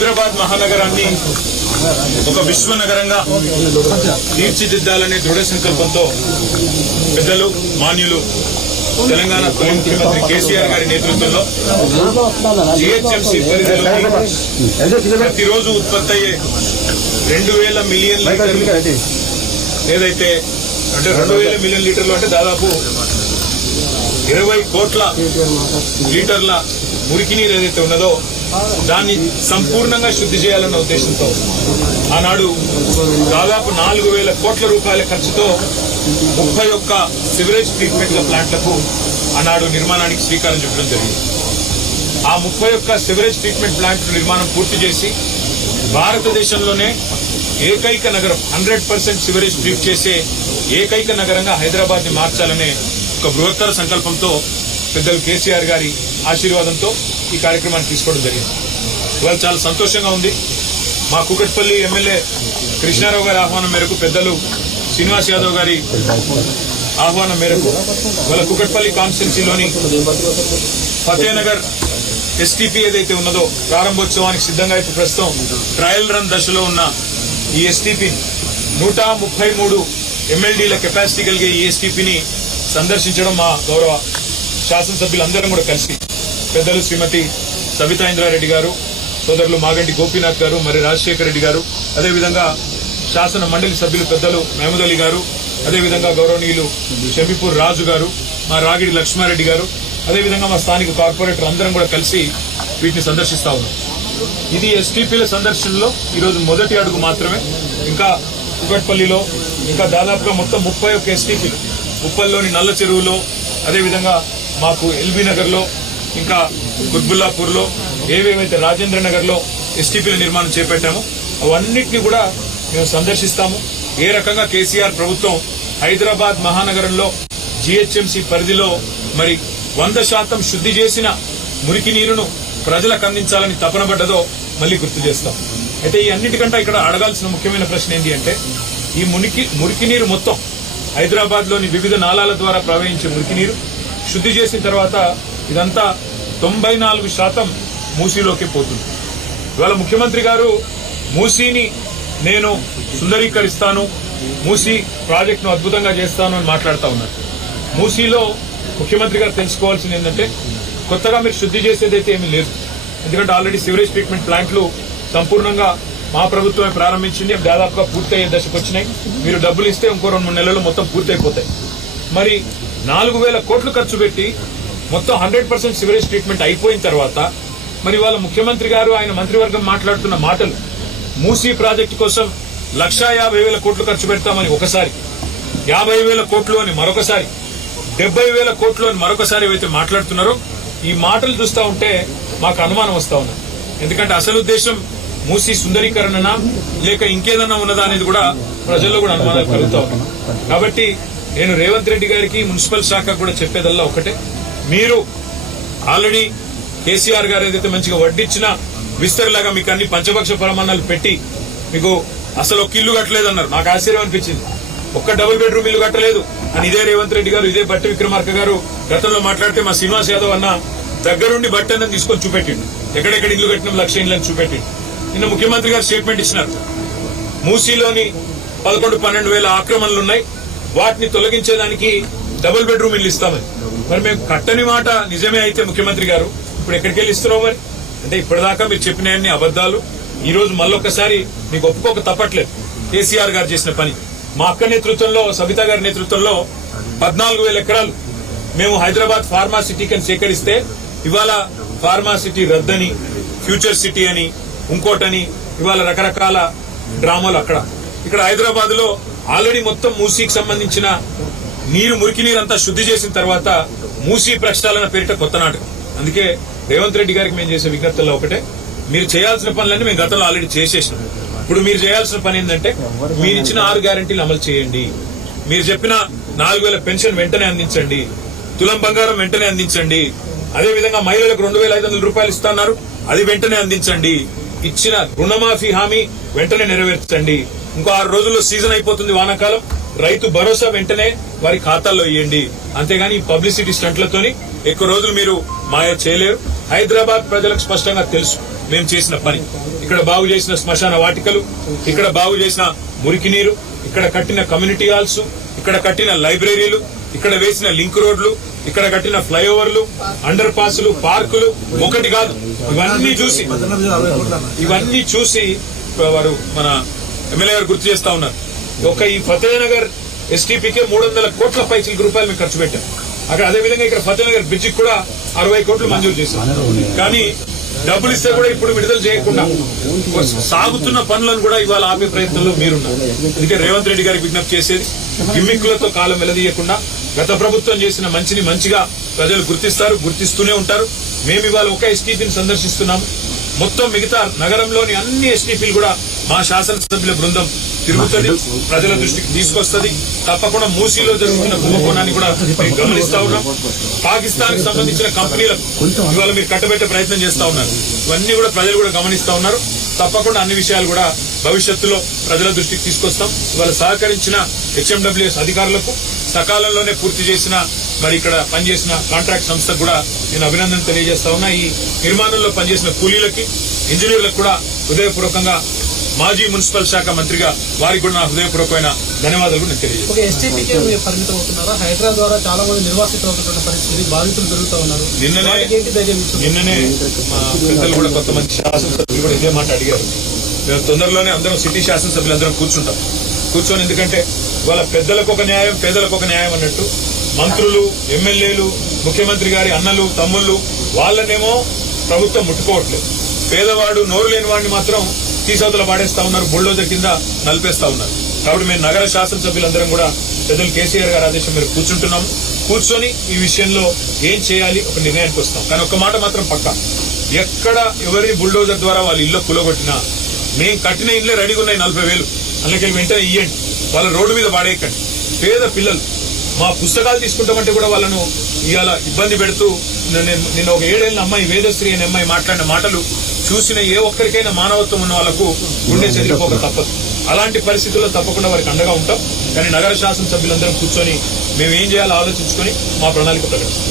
హైదరాబాద్ మహానగరాన్ని ఒక విశ్వనగరంగా తీర్చిదిద్దాలనే దృఢ సంకల్పంతో పెద్దలు మాన్యులు తెలంగాణ ముఖ్యమంత్రి కేసీఆర్ గారి నేతృత్వంలో జీహెచ్ఎంసీ పరిధిలో ప్రతిరోజు ఉత్పత్తి అయ్యే 2000 మిలియన్ లీటర్లు ఏదైతే అంటే 2000 మిలియన్ లీటర్లు అంటే దాదాపు 20 కోట్ల లీటర్ల మురికి నీరు ఏదైతే ఉన్నదో దాన్ని సంపూర్ణంగా శుద్ధి చేయాలన్న ఉద్దేశంతో ఆనాడు దాదాపు 4000 కోట్ల రూపాయల ఖర్చుతో 31 సివరేజ్ ట్రీట్మెంట్ల ప్లాంట్లకు ఆనాడు నిర్మాణానికి శ్రీకారం చుట్టడం జరిగింది. ఆ 31 సివరేజ్ ట్రీట్మెంట్ ప్లాంట్ల నిర్మాణం పూర్తి చేసి భారతదేశంలోనే ఏకైక నగరం 100% సివరేజ్ ట్రీట్ చేసే ఏకైక నగరంగా హైదరాబాద్ ని మార్చాలనే ఒక బృహత్తర సంకల్పంతో పెద్దలు కేసీఆర్ గారి ఆశీర్వాదంతో ఈ కార్యక్రమాన్ని తీసుకోవడం జరిగింది. ఇవాళ చాలా సంతోషంగా ఉంది. మా కూకట్పల్లి ఎమ్మెల్యే కృష్ణారావు గారి ఆహ్వానం మేరకు పెద్దలు శ్రీనివాస్ యాదవ్ గారి ఆహ్వానం మేరకు ఇవాళ కూకట్పల్లి కాన్స్టిట్యున్సీలోని ఫతేనగర్ ఎస్టీపీ ఏదైతే ఉన్నదో ప్రారంభోత్సవానికి సిద్ధంగా అయితే ప్రస్తుతం ట్రయల్ రన్ దశలో ఉన్న ఈ ఎస్టీపీ 133 ఎమ్మెల్డీల కెపాసిటీ కలిగే ఈ ఎస్టీపీని సందర్శించడం మా గౌరవ శాసనసభ్యులందరం కూడా కలిసి పెద్దలు శ్రీమతి సబితా ఇంద్రారెడ్డి గారు, సోదరులు మాగంటి గోపీనాథ్ గారు, మరి రాజశేఖర రెడ్డి గారు, అదేవిధంగా శాసన మండలి సభ్యులు పెద్దలు మహమూద్ అలీ గారు, అదేవిధంగా గౌరవనీయులు షమీపూర్ రాజు గారు, మా రాగిడి లక్ష్మారెడ్డి గారు, అదేవిధంగా మా స్థానిక కార్పొరేటర్ అందరం కూడా కలిసి వీటిని సందర్శిస్తా ఉన్నాం. ఇది ఎస్టీపీల సందర్శనలో ఈరోజు మొదటి అడుగు మాత్రమే. ఇంకా కుకట్పల్లిలో ఇంకా దాదాపుగా మొత్తం 31 ఎస్టీపీలు ఉప్పల్లోని నల్ల చెరువులో, అదేవిధంగా మాకు ఎల్బీ నగర్ లో, ఇంకా కుత్బుల్లాపూర్ లో, ఏవేవైతే రాజేంద్ర నగర్ లో ఎస్టీపీల నిర్మాణం చేపట్టామో అవన్నిటినీ కూడా మేము సందర్శిస్తాము. ఏ రకంగా కేసీఆర్ ప్రభుత్వం హైదరాబాద్ మహానగరంలో జీహెచ్ఎంసీ పరిధిలో మరి 100% శుద్ధి చేసిన మురికి నీరును ప్రజలకు అందించాలని తపన పడ్డదో మళ్లీ గుర్తు చేస్తాం. అయితే ఈ అన్నిటికంటే ఇక్కడ అడగాల్సిన ముఖ్యమైన ప్రశ్న ఏంటి అంటే ఈ మురికి నీరు మొత్తం హైదరాబాద్ లోని వివిధ నాలాల ద్వారా ప్రవహించే మురికి నీరు శుద్ధి చేసిన తర్వాత ఇదంతా 94% మూసీలోకి పోతుంది. ఇవాళ ముఖ్యమంత్రి గారు మూసీని నేను సుందరీకరిస్తాను, మూసీ ప్రాజెక్టును అద్భుతంగా చేస్తాను అని మాట్లాడుతూ ఉన్నారు. మూసీలో ముఖ్యమంత్రి గారు తెలుసుకోవాల్సింది ఏంటంటే కొత్తగా మీరు శుద్ధి చేసేదైతే ఏమీ లేదు. ఎందుకంటే ఆల్రెడీ సివరేజ్ ట్రీట్మెంట్ ప్లాంట్లు సంపూర్ణంగా మా ప్రభుత్వమే ప్రారంభించింది, దాదాపుగా పూర్తయ్యే దశకు వచ్చినాయి. మీరు డబ్బులు ఇస్తే ఇంకో 2-3 నెలల్లో మొత్తం పూర్తయిపోతాయి. మరి 4000 కోట్లు ఖర్చు పెట్టి మొత్తం 100% సివరేజ్ ట్రీట్మెంట్ అయిపోయిన తర్వాత మరి వాళ్ళ ముఖ్యమంత్రి గారు ఆయన మంత్రివర్గం మాట్లాడుతున్న మాటలు మూసీ ప్రాజెక్టు కోసం 1,50,000 కోట్లు ఖర్చు పెడతామని ఒకసారి, 50,000 కోట్లు అని మరొకసారి, 70,000 కోట్లు అని మరొకసారి ఏవైతే మాట్లాడుతున్నారో ఈ మాటలు చూస్తా ఉంటే మాకు అనుమానం వస్తా ఉంది. ఎందుకంటే అసలు ఉద్దేశం మూసీ సుందరీకరణనా లేక ఇంకేదన్నా ఉన్నదా అనేది కూడా ప్రజల్లో కూడా అనుమానాలు కలుగుతా ఉన్నాయి. కాబట్టి నేను రేవంత్ రెడ్డి గారికి మున్సిపల్ శాఖ కూడా చెప్పేదల్లా ఒకటే, మీరు ఆల్రెడీ కేసీఆర్ గారు ఏదైతే మంచిగా వడ్డిచ్చిన విస్తరలాగా మీకు అన్ని పంచపక్ష ప్రమాణాలు పెట్టి మీకు అసలు ఒక ఇల్లు కట్టలేదన్నారు. నాకు ఆశ్చర్యం అనిపించింది. ఒక్క డబుల్ బెడ్రూమ్ ఇల్లు కట్టలేదు అని ఇదే రేవంత్ రెడ్డి గారు, ఇదే బట్టి విక్రమార్క గారు గతంలో మాట్లాడితే మా శ్రీనివాస్ యాదవ్ అన్న దగ్గరుండి బట్టి అన్నది తీసుకొని చూపెట్టిండు. ఎక్కడెక్కడ ఇల్లు కట్టిన 1,00,000 ఇళ్లను చూపెట్టిండు. నిన్న ముఖ్యమంత్రి గారు స్టేట్మెంట్ ఇచ్చినారు, మూసీలోని 11-12 ఆక్రమణలున్నాయి, వాటిని తొలగించేదానికి డబుల్ బెడ్రూమ్ ఇల్లు ఇస్తామని. మరి మేము కట్టని మాట నిజమే అయితే ముఖ్యమంత్రి గారు ఇప్పుడు ఎక్కడికి వెళ్ళి ఇస్తున్నావు? మరి అంటే ఇప్పటిదాకా మీరు చెప్పినవన్నీ అబద్దాలు. ఈ రోజు మళ్ళొక్కసారి మీకు ఒప్పుకోక తప్పట్లేదు కేసీఆర్ గారు చేసిన పని. మా అక్క నేతృత్వంలో, సబితా గారి నేతృత్వంలో 14,000 ఎకరాలు మేము హైదరాబాద్ ఫార్మా సిటీకి అని సేకరిస్తే ఇవాళ ఫార్మా సిటీ రద్దని, ఫ్యూచర్ సిటీ అని, ఇంకోటని ఇవాళ రకరకాల డ్రామాలు అక్కడ. ఇక్కడ హైదరాబాద్ లో ఆల్రెడీ మొత్తం మూసీకి సంబంధించిన మురికి నీరంతా శుద్ధి చేసిన తర్వాత మూసీ ప్రక్షాళన పేరిట కొత్త నాటకం. అందుకే రేవంత్ రెడ్డి గారికి మేము చేసే విజ్ఞప్తుల్లో ఒకటే, మీరు చేయాల్సిన పనులన్నీ మేము గతంలో ఆల్రెడీ చేసేసినాం. ఇప్పుడు మీరు చేయాల్సిన పని ఏంటంటే మీరు ఇచ్చిన 6 గ్యారెంటీలు అమలు చేయండి. మీరు చెప్పిన 4,000 పెన్షన్ వెంటనే అందించండి, తులం బంగారం వెంటనే అందించండి, అదేవిధంగా మహిళలకు 2,500 రూపాయలు ఇస్తున్నారు, అది వెంటనే అందించండి, ఇచ్చిన రుణమాఫీ హామీ వెంటనే నెరవేర్చండి. ఇంకో 6 రోజుల్లో సీజన్ అయిపోతుంది వానాకాలం, రైతు భరోసా వెంటనే వారి ఖాతాల్లో ఇవ్వండి. అంతేగాని ఈ పబ్లిసిటీ స్టంట్లతోని ఎక్కువ రోజులు మీరు మాయ చేయలేరు. హైదరాబాద్ ప్రజలకు స్పష్టంగా తెలుసు మేము చేసిన పని. ఇక్కడ బాగు చేసిన శ్మశాన వాటికలు, ఇక్కడ బాగు చేసిన మురికి నీరు, ఇక్కడ కట్టిన కమ్యూనిటీ హాల్స్, ఇక్కడ కట్టిన లైబ్రరీలు, ఇక్కడ వేసిన లింక్ రోడ్లు, ఇక్కడ కట్టిన ఫ్లైఓవర్లు, అండర్ పాస్లు, పార్కులు ఒకటి కాదు. ఇవన్నీ చూసి వారు మన ఎమ్మెల్యే గారు గుర్తు చేస్తా ఉన్నారు. ఒక ఈ ఫతేనగర్ ఎస్టీపీకే 300 కోట్ల పైసలు రూపాయలు మేము ఖర్చు పెట్టాం. అక్కడ అదేవిధంగా ఇక్కడ ఫతేనగర్ బ్రిడ్జికి కూడా 60 కోట్లు మంజూరు చేశాం. కానీ డబ్బులు ఇస్తే కూడా ఇప్పుడు విడుదల చేయకుండా సాగుతున్న పనులను కూడా ఇవాళ ఆపే ప్రయత్నంలో మీరున్నారు. అందుకే రేవంత్ రెడ్డి గారికి విజ్ఞప్తి చేసేది, గిమ్మిక్కులతో కాలం వెలదీయకుండా గత ప్రభుత్వం చేసిన మంచిని మంచిగా ప్రజలు గుర్తిస్తారు, గుర్తిస్తూనే ఉంటారు. మేము ఇవాళ ఒక ఎస్టీపీని సందర్శిస్తున్నాము. మొత్తం మిగతా నగరంలోని అన్ని ఎస్టీపీలు కూడా మా శాసనసభ్యుల బృందం తిరుగుతుంది, ప్రజల దృష్టికి తీసుకొస్తుంది. తప్పకుండా మూసీలో జరుగుతున్న కుంభకోణాన్ని కూడా మేము గమనిస్తా ఉన్నాం. పాకిస్తాన్ కి సంబంధించిన కంపెనీలకు ఇవాళ మీరు కట్టబెట్టే ప్రయత్నం చేస్తా ఉన్నారు. ఇవన్నీ కూడా ప్రజలు కూడా గమనిస్తా ఉన్నారు. తప్పకుండా అన్ని విషయాలు కూడా భవిష్యత్తులో ప్రజల దృష్టికి తీసుకొస్తాం. ఇవాళ సహకరించిన హెచ్ఎండబ్ల్యూఎస్ అధికారులకు, సకాలంలోనే పూర్తి చేసిన మరి ఇక్కడ పనిచేసిన కాంట్రాక్ట్ సంస్థకు కూడా నేను అభినందన తెలియజేస్తా ఉన్నా. ఈ నిర్మాణంలో పనిచేసిన కూలీలకి, ఇంజనీర్లకు కూడా హృదయపూర్వకంగా మాజీ మున్సిపల్ శాఖ మంత్రిగా వారికి కూడా నా హృదయపూర్వకమైన ధన్యవాదాలు నేను తెలియజేస్తాను. ఎస్టీపీకే పరిమితం అవుతున్నారా? హైదరాబాద్ ద్వారా చాలా మంది నిర్వాసితులు అవుతున్న పరిస్థితి, బాధితులు పెరుగుతూ ఉన్నారు. నిన్ననే మా పెద్దలు కూడా కొంతమంది శాసనసభ్యులు కూడా ఇదే మాట అడిగారు. మేము తొందరలోనే అందరం సిటీ శాసనసభ్యులందరం కూర్చొని, ఎందుకంటే వాళ్ళ పెద్దలకు ఒక న్యాయం, పేదలకు ఒక న్యాయం అన్నట్టు మంత్రులు, ఎమ్మెల్యేలు, ముఖ్యమంత్రి గారి అన్నలు, తమ్ముళ్ళు వాళ్ళనేమో ప్రభుత్వం ముట్టుకోవట్లేదు. పేదవాడు, నోరు లేని వాడిని మాత్రం తీసవతల పాడేస్తా ఉన్నారు, బుల్డోజర్ కింద నలిపేస్తా ఉన్నారు. కాబట్టి మేము నగర శాసనసభ్యులందరం కూడా పెద్దలు కేసీఆర్ గారి ఆదేశం మీరు కూర్చొని ఈ విషయంలో ఏం చేయాలి ఒక నిర్ణయానికి వస్తాం. కానీ ఒక్క మాట మాత్రం పక్కా, ఎక్కడ ఎవరిని బుల్డోజర్ ద్వారా వాళ్ళ ఇల్లు కూలగొట్టినా మేము కట్టిన ఇల్లే రెడీగా ఉన్నాయి 40,000 అందుకే వెంటనే ఇయ్యండి, వాళ్ళ రోడ్డు మీద పాడేయకండి. పేద పిల్లలు మా పుస్తకాలు తీసుకుంటామంటే కూడా వాళ్ళను ఇవాళ ఇబ్బంది పెడుతూ, నిన్న ఒక 7 ఏళ్ల అమ్మాయి, వేదశ్రీ అనే అమ్మాయి మాట్లాడిన మాటలు చూసిన ఏ ఒక్కరికైనా మానవత్వం ఉన్న వాళ్లకు గుండె చెదిరిపోక తప్పదు. అలాంటి పరిస్థితుల్లో తప్పకుండా వారికి అండగా ఉంటాం. కానీ నగర శాసనసభ్యులందరం కూర్చొని మేము ఏం చేయాలో ఆలోచించుకొని మా ప్రణాళిక ప్రకటిస్తాం.